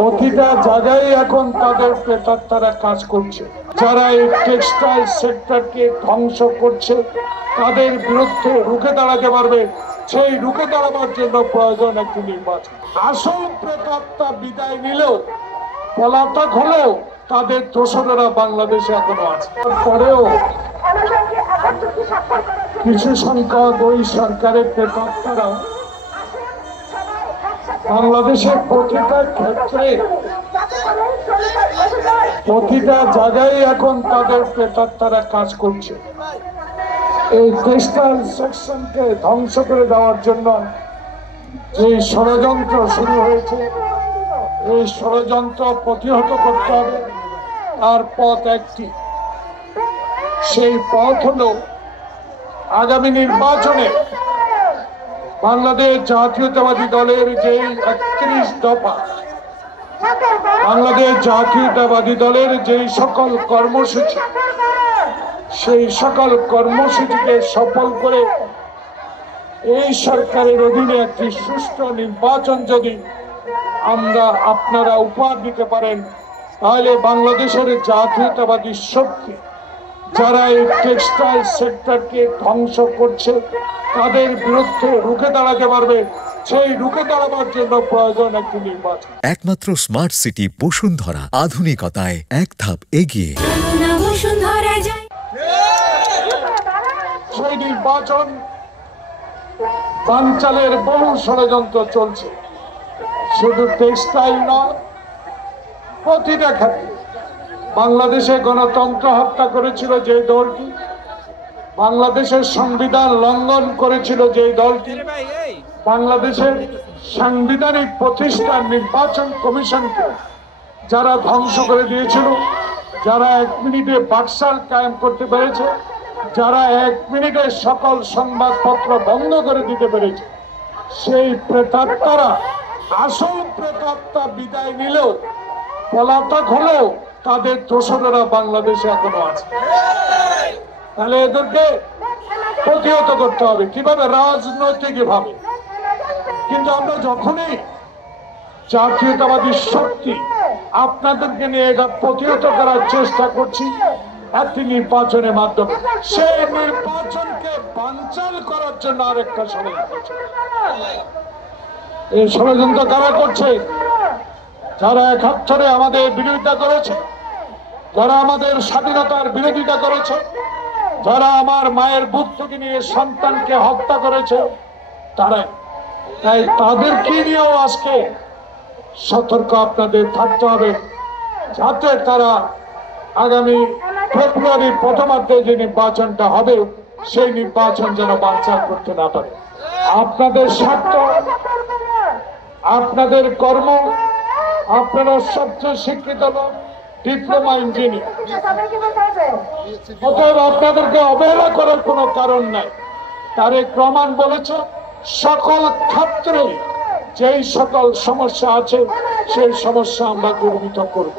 প্রতিটা জায়গায় এখন তাদের প্রেতাত্মারা কাজ করছে। যারা এই টেক্সটাইল সেক্টরকে ধ্বংস করছে তাদের বিরুদ্ধে রুখে দাঁড়াতে পারবে, সেই রুখে দাঁড়াবার জন্য প্রয়োজন একটি নির্বাচন। আসল প্রেতাত্মা বিদায় নিলেও, পলাতক হলেও তাদের দোসরেরা বাংলাদেশে এখনো আছে। তারপরেও কিছু সংখ্যক ওই সরকারের প্রেতাত্মারা বাংলাদেশের প্রতিটা ক্ষেত্রে, প্রতিটা জায়গায় এখন তাদের প্রেতাত্মারা কাজ করছে। এই টেক্সটাইল সেকশনকে ধ্বংস করে দেওয়ার জন্য যে ষড়যন্ত্র শুরু হয়েছে, এই ষড়যন্ত্র প্রতিহত করতে হবে। তার পথ একটি, সেই পথ হল আগামী নির্বাচনে বাংলাদেশ জাতীয়তাবাদী দলের যে 31 দফা, বাংলাদেশ জাতীয়তাবাদী দলের যেই সকল কর্মসূচি, সেই সকল কর্মসূচিকে সফল করে এই সরকারের অধীনে একটি সুষ্ঠু নির্বাচন যদি আপনারা উপহার দিতে পারেন, তাহলে বাংলাদেশের জাতীয়তাবাদী শক্তি, যারা এই টেক্সটাইল সেক্টরকে ধ্বংস করছে তাদের বিরুদ্ধে রুখে দাঁড়াতে পারবে। সেই রুখে দাঁড়াবার জন্য প্রয়োজন একটি নির্বাচন। একমাত্র স্মার্ট সিটি বসুন্ধরা, আধুনিকতায় এক ধাপ এগিয়ে। সেই নির্বাচন বানচালের বহু ষড়যন্ত্র চলছে, শুধু টেক্সটাইল নয়, প্রতিটা ক্ষেত্রে। বাংলাদেশে গণতন্ত্র হত্যা করেছিল যে দলটি, বাংলাদেশের সংবিধান লঙ্ঘন করেছিল যে দলটি, বাংলাদেশের সাংবিধানিক প্রতিষ্ঠান নির্বাচন কমিশনকে যারা ধ্বংস করে দিয়েছিল, যারা 1 মিনিটে বাকশাল কায়েম করতে পেরেছে, যারা 1 মিনিটে সকল সংবাদপত্র বন্ধ করে দিতে পেরেছে, সেই প্রেতাত্মারা, আসল প্রেতাত্মা বিদায় নিলেও, পলাতক হলেও তাদের দোসরেরা বাংলাদেশে এখনো আছে। তাহলে এদেরকে প্রতিহত করতে হবে। কিভাবে? রাজনৈতিক ভাবে। কিন্তু আমরা যখনই জাতীয়তাবাদী শক্তি আপনাদেরকে নিয়ে এটা প্রতিহত করার চেষ্টা করছি একটি নির্বাচনের মাধ্যমে, সেই নির্বাচনকে বানচাল করার জন্য আরেকটা ষড়যন্ত্র। এই ষড়যন্ত্র কারা করছে? যারা 71-এ আমাদের বিরোধিতা করেছে, যারা আমাদের স্বাধীনতার বিরোধিতা করেছে, যারা আমার মায়ের বুক থেকে নিয়ে সন্তানকে হত্যা করেছে, তারাই। তাই তাদেরকে নিয়েও আজকে সতর্ক আপনাদের থাকতে হবে, যাতে তারা আগামী ফেব্রুয়ারির প্রথমার্ধে যে নির্বাচনটা হবে, সেই নির্বাচন যেন বানচাল করতে না পারে। আপনাদের স্বার্থ, আপনাদের কর্ম, আপনারা সবচেয়ে স্বীকৃত লোক, ডিপ্লোমা ইঞ্জিনিয়ার, অতএব আপনাদেরকে অবহেলা করার কোনো কারণ নাই। তারেক রহমান বলেছে, সকল ক্ষেত্রে যেই সকল সমস্যা আছে সেই সমস্যা আমরা দূরীভূত করব।